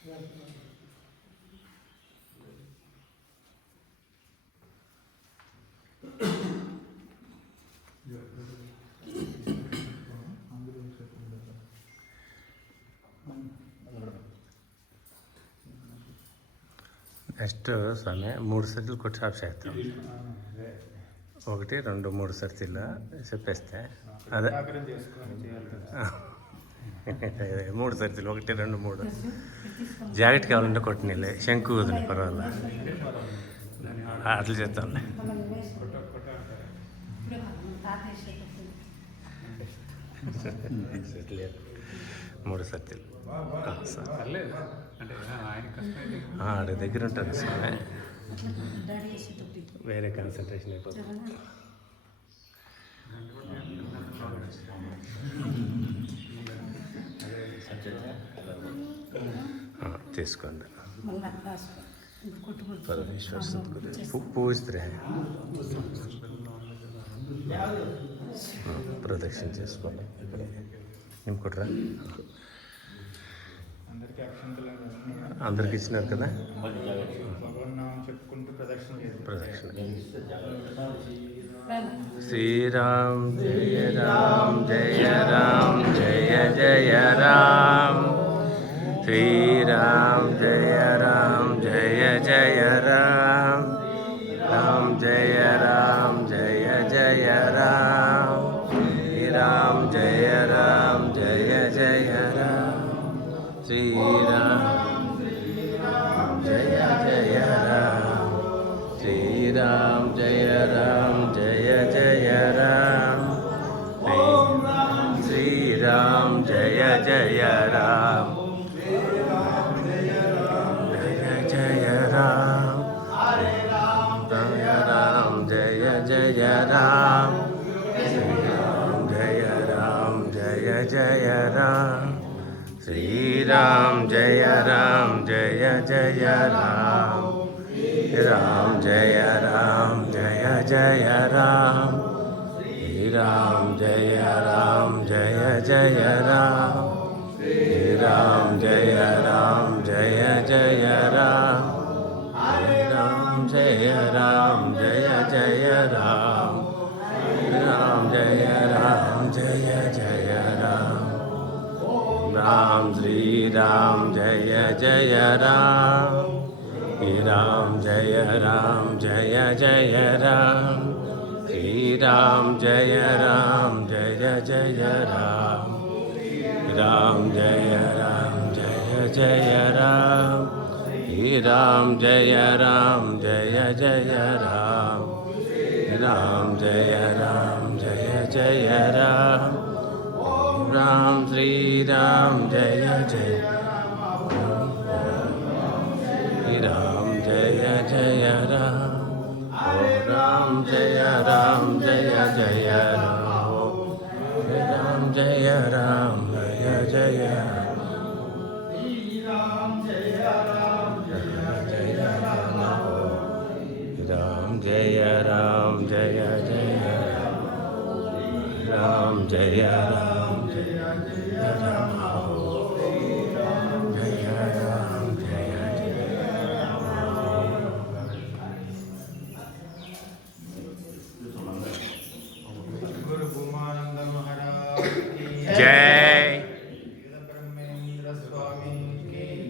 Next స్వామి 3 సర్తిలు కొట్టి of చేస్తాం. 1 2 3 సర్తిలు చెప్పేస్తే అదే 3 సర్తిలు 1 2 3 జాకెట్ కావాలంటే కొట్టినలే శంకు వదిలే పర్వాలేదు అట్లా చేస్తాంలే. మూడు సర్తిలు ఆడ దగ్గర ఉంటుంది స్వామి, వేరే కాన్సన్ట్రేషన్ అయిపోతుంది. తీసుకోండి పరమేశ్వర సద్గురు పూజిత్రే ప్రదక్షిణ చేసుకోండి. నింపుకుంటారా? అందరికి ఇచ్చినారు కదా ప్రదక్షిణ. శ్రీరామ్ జయ రామ్ జయ రామ్ జయ జయ రామ్. శ్రీరామ్ జయ రామ్ జయ జయ రామ్. రామ్ జయ రామ్ జయ జయ రామ్. శ్రీరామ్ జయ రామ్ జయ జయ రామ్. శ్రీరామ్ జయ జయ రామ్. శ్రీరామ్ జయ రామ్ జయ జయ రామ్. శ్రీరామ్ జయ జయ రామ్. జయ రామ్ జయ రామ్ జయ జయ రామ్. శ్రీరామ్ జయ రామ్ జయ జయ రామ్. శ్రీరామ్ జయ రామ్ జయ జయ రామ్. రామ్ జయ రామ్ జయ జయ రామ్. శ్రీరామ్ జయ రామ్ జయ జయ రామ్. శ్రీరామ్ జయ రామ్ జయ జయ రామ్. శ్రీరామ్ జయ రామ్ జయ జయ రామ్. శ్రీరామ్ జయ రామ్ జయ జయ రామ్. రామ్ శ్రీరామ్ జయ జయ రామ్. శ్రీరామ్ జయ రామ్ జయ జయ రామ్. శ్రీరామ్ జయ రామ్ జయ జయ రామ్. రామ్ జయ రామ్ జయ జయ రామ్. శ్రీరామ్ జయ రామ్ జయ జయ రామ్. రామ్ జయ రామ్ జయ జయ రామ్. రామ్ శ్రీరామ్ జయ జయ రామ్ జయ జయ రామ్. రామ్ జయ రామ్ జయ జయ రామ్. రామ్ జయ రామ్ జయ జయ రామ్ జయ రామ్ జయ రామ్ జయ రామ్ జయ జయ రామ్ జయ రామ్ జయ జయ రామ్. జయ రామ్ జయ జయ గురు భూమానంద మహారాజ్ జై బ్రహ్మేంద్ర స్వామి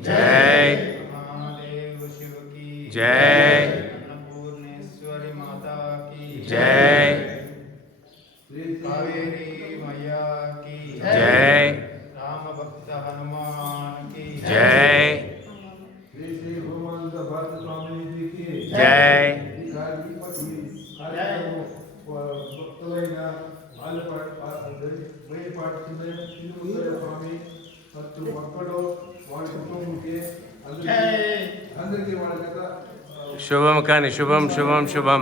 జై మహాదేవ్ శివ की జై अन्नपूर्णेश्वरी माता की జై कावेरी मैया की జై राम भक्त हनुमान की జై श्री श्री भगवानंद भारत स्वामी जी की జై భక్తులైన స్వామి ಮತ್ತು ಮಕ್ಕಳು వాళ్ళ కుటుంబంకి అందరికీ వాళ్ళ కదా శుభం కానీ శుభం శుభం శుభం.